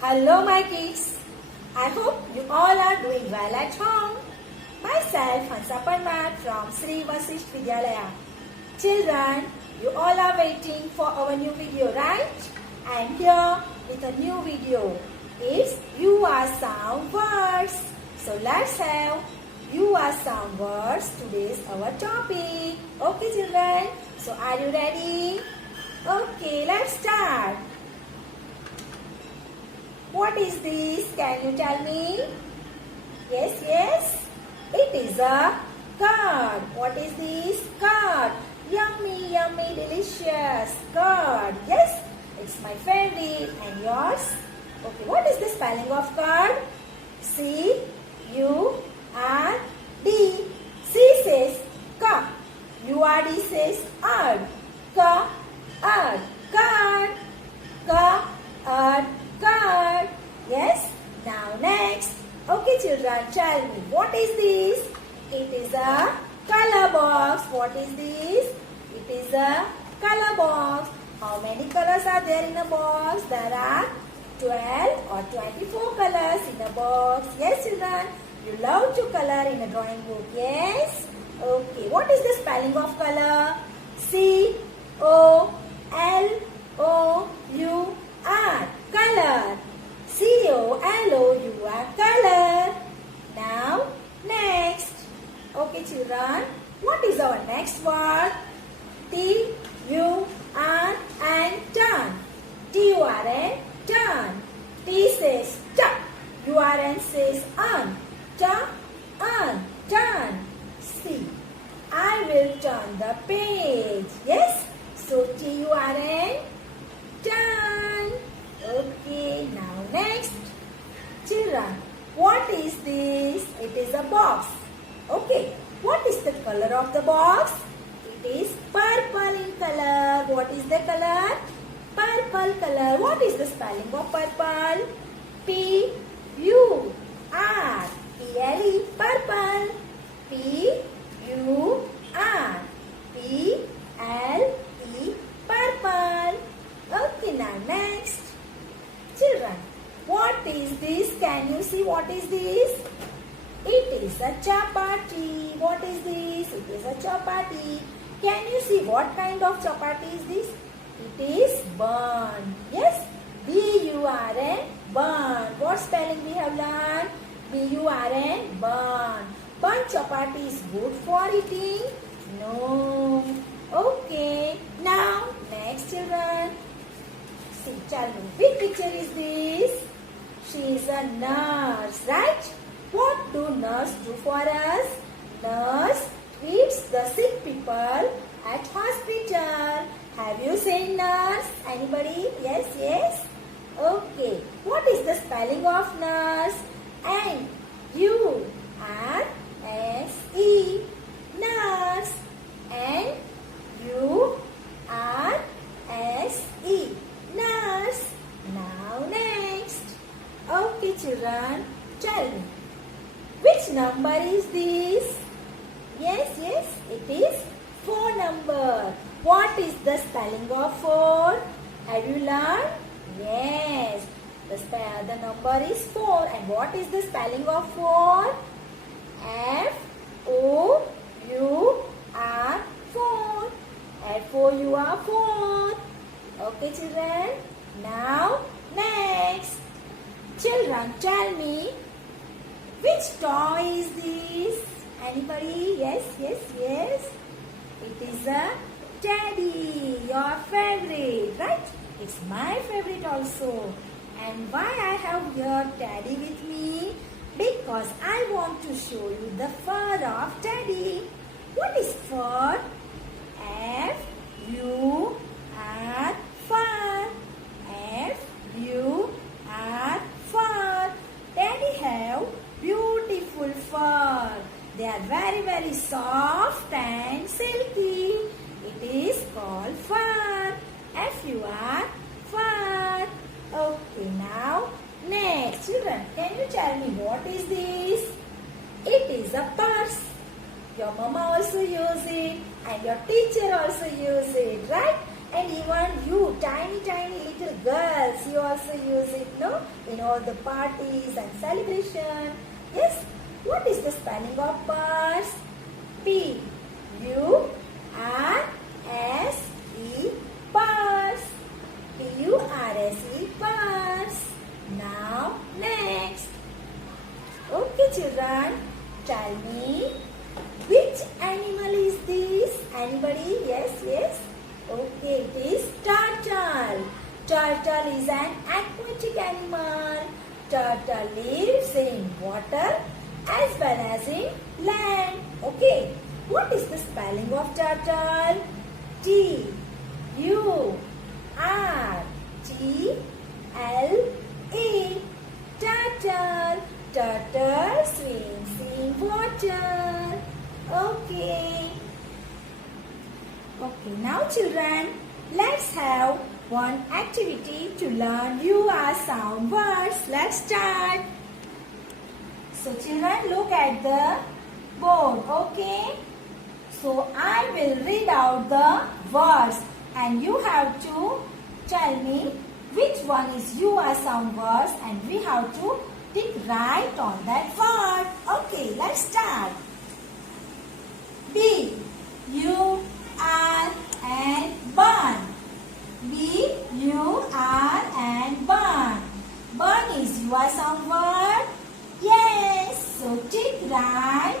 Hello my kids. I hope you all are doing well at home. Myself Hansa Parmar from Sri Vasisht Vidyalaya. Children, you all are waiting for our new video, right? I am here with a new video. It's You Are Sound Words. So let's have You Are Sound Words. Today is our topic. Okay children, so are you ready? Okay, let's start. What is this? Can you tell me? Yes. It is a curd. What is this? Curd. Yummy, delicious curd. Yes, it's my favorite. And yours? Okay, what is the spelling of curd? C-U-R-D. C says ka. U-R-D says ard. Ka, ard. Curd. Ka, ard. Curd. Yes. Now next. Okay children, tell me, what is this? It is a color box. What is this? It is a color box. How many colors are there in a box? There are 12 or 24 colors in a box. Yes children, you love to color in a drawing book. Yes. Okay, what is the spelling of color? C-O-L-O-U-R. Color. C-O-L-O-U-R. Color. Now, next. Okay, children. What is our next word? T-U-R-N. Turn. T-U-R-N. Turn. T says ta. U-R-N says on. Ta, on. Turn. See. I will turn the page. Yes. So, T-U-R-N. Turn. Okay, now next. Children, what is this? It is a box. Okay, what is the color of the box? It is purple in color. What is the color? Purple color. What is the spelling of purple? P-U-R-P-L-E. Purple. P-U-R. P-L-E. Purple. Okay, now next. Children, what is this? Can you see what is this? It is a chapati. What is this? It is a chapati. Can you see what kind of chapati is this? It is bun. Yes? B-U-R-N, bun. What spelling we have learned? B-U-R-N, bun. Bun chapati is good for eating? No. Okay. Now, next children. See, tell me, which picture is this? She is a nurse, right? What do nurse do for us? Nurse treats the sick people at hospital. Have you seen nurse? Anybody? Yes. Okay. What is the spelling of nurse? N-U-R-S-E. Nurse. N-U-R-S-E. Nurse. Now next. Okay children, tell me, which number is this? Yes, it is 4 number. What is the spelling of 4? Have you learned? Yes, the number is 4. And what is the spelling of 4? F-O-U-R. 4. F-O-U-R. 4. Okay children. Now next. Children, tell me, which toy is this? Anybody? Yes. It is a teddy, your favorite, right? It's my favorite also. And why I have your teddy with me? Because I want to show you the fur of teddy. What is fur? F-U-R. Fur. F-U-R. Fur. Teddy have beautiful fur. They are very soft and silky. It is called fur. F-U-R. Fur. Okay, now next children, can you tell me what is this? It is a purse. Your mama also use it and your teacher also use it, right? And even you, tiny little girls, you also use it, no? In all the parties and celebration. Yes? What is the spelling of purse? P U R S E, purse. P U R S E, purse. Now next. Okay children, tell me, which animal is this? Anybody? Yes. Okay, it is turtle. Turtle is an aquatic animal. Turtle lives in water as well as in land. Okay, what is the spelling of turtle? T U R T L E. Turtle. Turtle swims in water. Okay, now children, let's have one activity to learn your sound words. Let's start. So children, look at the board. Okay, so I will read out the words and you have to tell me which one is your sound words, and we have to tick right on that word. Okay, let's start. B U R and burn. B U R and burn. Burn is your sound word. Yes, so tick right.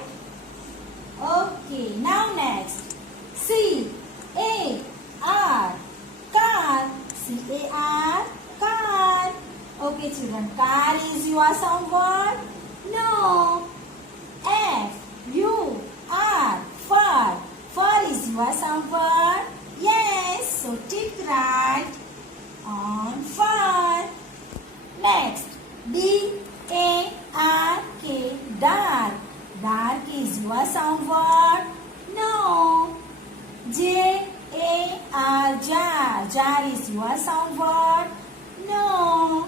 Okay, now next. C A R, car. C A R, car. Okay children, car is your sound word? No. F U R, fur. Fur is your sound word? Yes, so tick right on fur. Next, D A R K, dark. Dark is your sound word? No. J A R, jar. Jar is your sound word? No.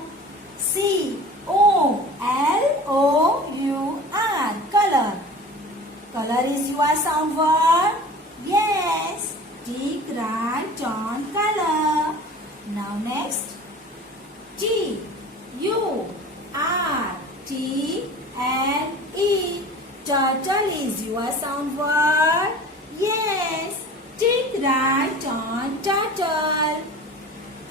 C O L O U R, color. Color is your sound word? Yes. Tick right on color. Now next. T U R T L E, turtle is your sound word? Yes. Tick right on turtle.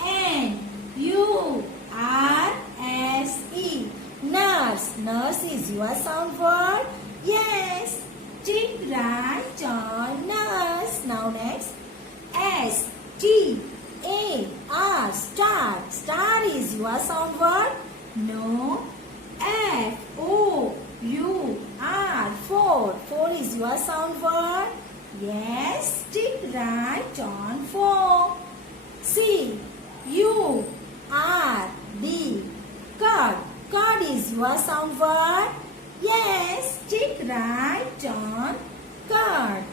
N U R S E, nurse. Nurse is your sound word? Yes. Tick right on nurse. Now next. S T A R, star. Star is your sound word? No. F O U R, four. Four is your sound word? Yes. Tick right on four. C U R D, curd. Curd is your sound word? Yes. Tick right on curd.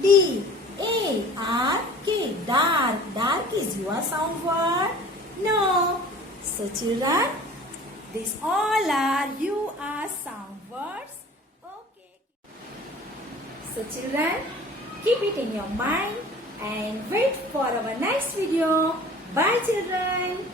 D A R K, dark. Dark is your sound word? No. So children, these all are your sound words. Okay. So children, keep it in your mind and wait for our next video. Bye children.